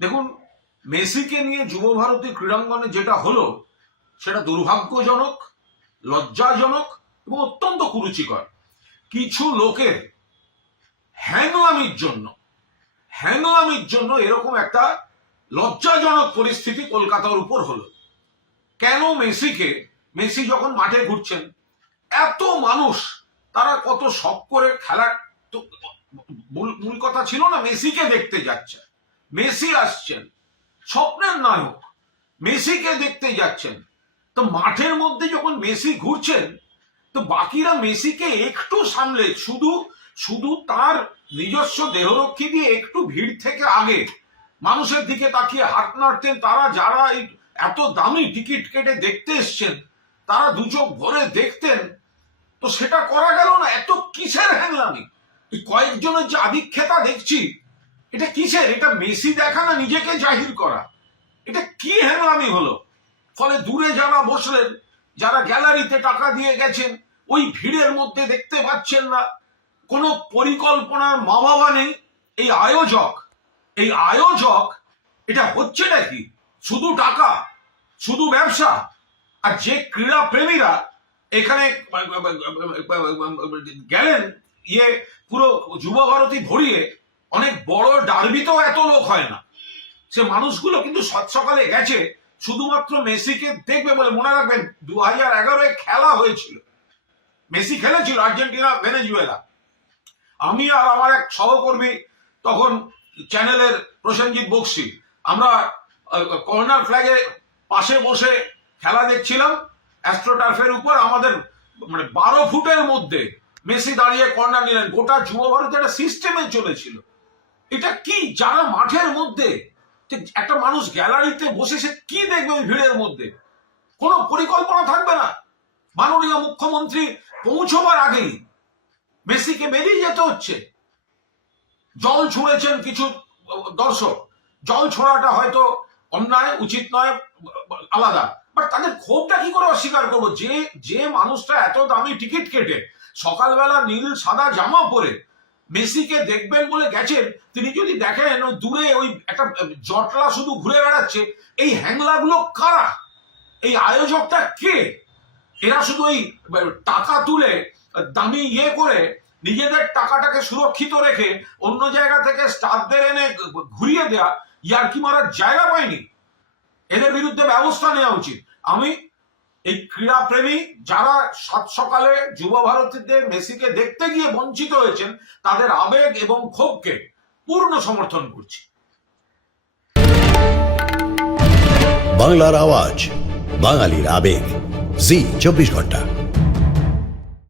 দেখুন, মেসিকে নিয়ে যুব ভারতী ক্রীড়াঙ্গনে যেটা হলো সেটা দুর্ভাগ্যজনক, লজ্জাজনক এবং অত্যন্ত কুরুচিকর। কিছু লোকের হ্যাংলামির জন্য এরকম একটা লজ্জাজনক পরিস্থিতি কলকাতার উপর হলো। কেন মেসি যখন মাঠে ঘুরছেন, এত মানুষ তারা কত শখ করে খেলার, তো মূল কথা ছিল না মেসিকে দেখতে যাচ্ছেন, মেসি আসছেন, স্বপ্নের নায়ক, মেসিকে দেখতে যাচ্ছেন। তো মাঠের মধ্যে যখন মেসি ঘুরছেন, তো বাকিরা মেসিকে একটু সামলে শুধু তার নিজস্ব দেহরক্ষী দিয়ে একটু ভিড় থেকে আগে মানুষের দিকে তাকিয়ে হাত নাড়তেন। তারা যারা এই এত দামি টিকিট কেটে দেখতে এসছেন তারা দু চোখ ভরে দেখতেন। তো সেটা করা গেল না। এত কিসের হ্যাংলামি? কয়েকজনের যে আধিক্ষেতা দেখছি, এটা কিসের? এটা মেসি দেখা না নিজেকে জাহির করা? এটা কি হ্যাংলামি হলো? ফলে দূরে যারা বসলেন, যারা গ্যালারিতে টাকা দিয়ে গেছেন, ওই ভিড়ের মধ্যে দেখতে পাচ্ছেন না। কোনো পরিকল্পনার মা বাবা নেই। এই আয়োজক এটা হচ্ছে নাকি শুধু টাকা, শুধু ব্যবসা? আর যে ক্রীড়া প্রেমীরা এখানে গেলেন, পুরো যুব ভারতী ভরিয়ে, অনেক বড় ডার্বিতেও এত লোক হয় না। সে মানুষগুলো কিন্তু সকালে গেছে শুধুমাত্র মেসিকে দেখবে বলে। মনে রাখবেন 2011 খেলা হয়েছিল, মেসি খেলেছিল আর্জেন্টিনা ভেনেজুয়েলা। আমি আর আমার এক সহকর্মী তখন চ্যানেলের প্রসেনজিৎ বক্সি, আমরা কর্নার ফ্ল্যাগে পাশে বসে খেলা দেখছিলাম অ্যাস্ট্রোটার্ফের উপর। আমাদের 12 ফুটের মধ্যে মেসি দাঁড়িয়ে কর্নার নিলেন। গোটা যুব ভারত একটা সিস্টেমে চলেছিল। এটা কি? যারা মাঠের মধ্যে, একটা মানুষ গ্যালারিতে বসে সে কি দেখবে ওই ভিড়ের মধ্যে? কোনো পরিকল্পনা থাকবে না। মাননীয় মুখ্যমন্ত্রী পৌঁছবার আগেই মেসিকে বেরিয়ে যেতে হচ্ছে। জল ছুঁড়েছেন কিছু দর্শক, জল ছোড়াটা হয়তো অন্যায়, উচিত নয়, আলাদা। বাট তাদের ক্ষোভটা কি করে অস্বীকার করবো? যে মানুষটা এত দামি টিকিট কেটে সকালবেলা নীল সাদা জামা পরে মেসিকে দেখবেন বলে গেছেন, তিনি যদি দেখেন দূরে ওই একটা জটলা শুধু ঘুরে বেড়াচ্ছে, এই হ্যাংলাগুলো কারা? এই আয়োজকটা কে? এরা শুধু ওই টাকা তুলে দামি করে নিজেদের টাকাটাকে সুরক্ষিত রেখে অন্য জায়গা থেকে স্টারদের এনে ঘুরিয়ে দেয়া, ইয়ার্কি মারার জায়গা পায়নি। এদের বিরুদ্ধে ব্যবস্থা নেওয়া উচিত। আমি এই ক্রীড়া প্রেমী যারা সাত সকালে যুব ভারতীতে মেসিকে দেখতে গিয়ে বঞ্চিত হয়েছেন, তাদের আবেগ এবং ক্ষোভকে পূর্ণ সমর্থন করছি। বাংলার আওয়াজ, বাঙালির আবেগ, জি 24 ঘন্টা।